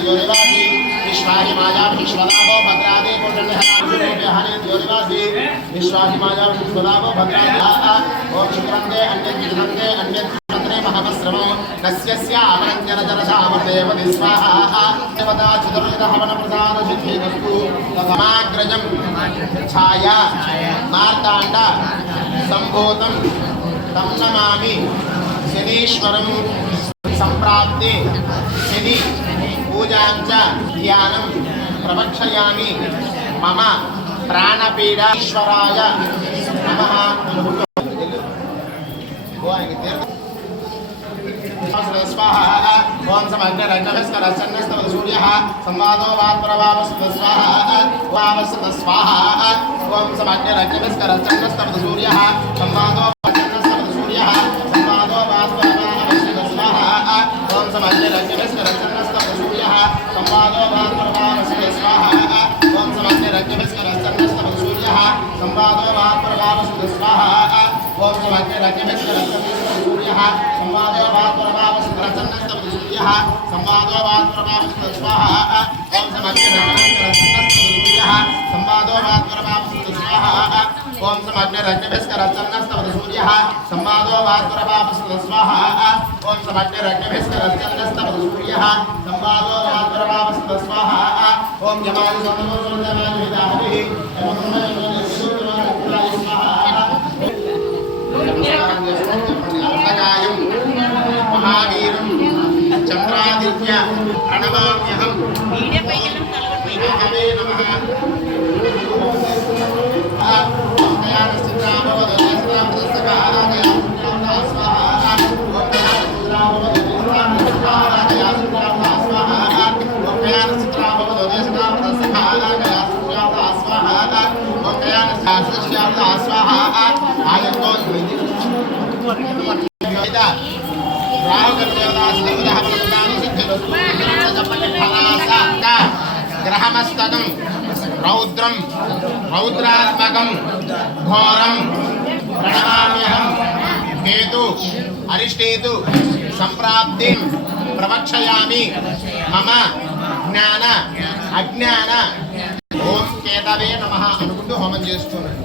द्योनिवासी विश्वाहि माया विश्वलाभो भद्रादे कोटन्यहानि द्योनिवासी विश्वाहि माया विश्वलाभो भद्रादे ओम शुक्रन्दे अन्यद्विधन्दे अन्यद्विधन्दे महवस्रमो नस्यस्य अमरञ्जनजरसामदेवति स्वाहा देवता चिदरुजहवनप्रसादसिद्धिवस्तु तथमाग्रजं छाया मार्ताण्ड सम्भूतं तं नमामि शनीश्वरं सम्प्राप्ते। शनि पूजां च ध्यानं प्रवक्षयामि, मम प्राणपीडाश्वराय नमः। ओम समग्ररण्यस्करसन्नस्तव सूर्यः संवादो वात्प्रभावस्तव स्वाहा वावस्तव स्वाहा ओम समग्ररण्यस्करसन्नस्तव सूर्यः संवादो संवादो वात्प्रभावस्तव सूर्यः संवादो वात्प्रभावस्तव स्वाहा ओम समग्ररण्यस्करसन्नस्तव सूर्यः संवादो वात्प्रभावस्तव स्वाहा ओम समग्ररण्यस्करसन्नस्तव सूर्यः संवादो वात्प्रभावस्तव स्वाहा ओम समग्ररण्यस्करसन्नस्तव सूर्यः संवादो वात्प्रभावस्तव स्वाहा ओम यमाय समनोजमाय ప్రణమామ్యహం. రావు గారు దేవదాసు గ్రహమస్తదం. రౌద్రం రౌద్రాత్మకం ఘోరం ప్రణమామ్యహం కేతు అరిష్టేతు సంప్రాప్తిం ప్రవక్షయామి మమ జ్ఞాన అజ్ఞాన. ఓం కేతవే నమ అనుకుంటూ హోమం చేస్తున్నాడు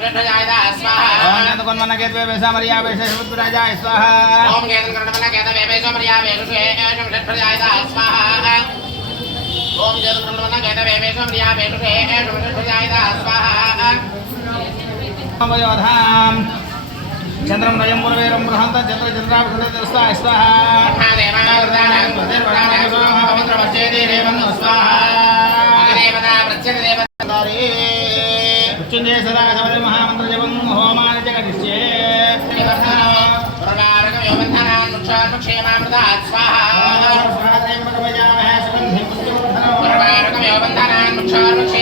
ओम नेतकुन्मन केतवे वेषामर्या वेषेषुद्राजाय स्वाहा ओम केतनकरणमन केतवे वेषामर्या वेषेषुद्राजाय स्वाहा ओम केतनकरणमन केतवे वेषामर्या वेषेषुद्राजाय स्वाहा योधाम चंद्रम रयम पूर्वेरम बृहंत चंद्र चंद्राभृतस्ताय स्वाहा देवानां कृतानां कृतिर्वराणां सुरमः पवित्रमश्चेति रेवन् क्षेमामृता स्वाहा परमारकमेव बन्धानान् मुक्षारुक्षे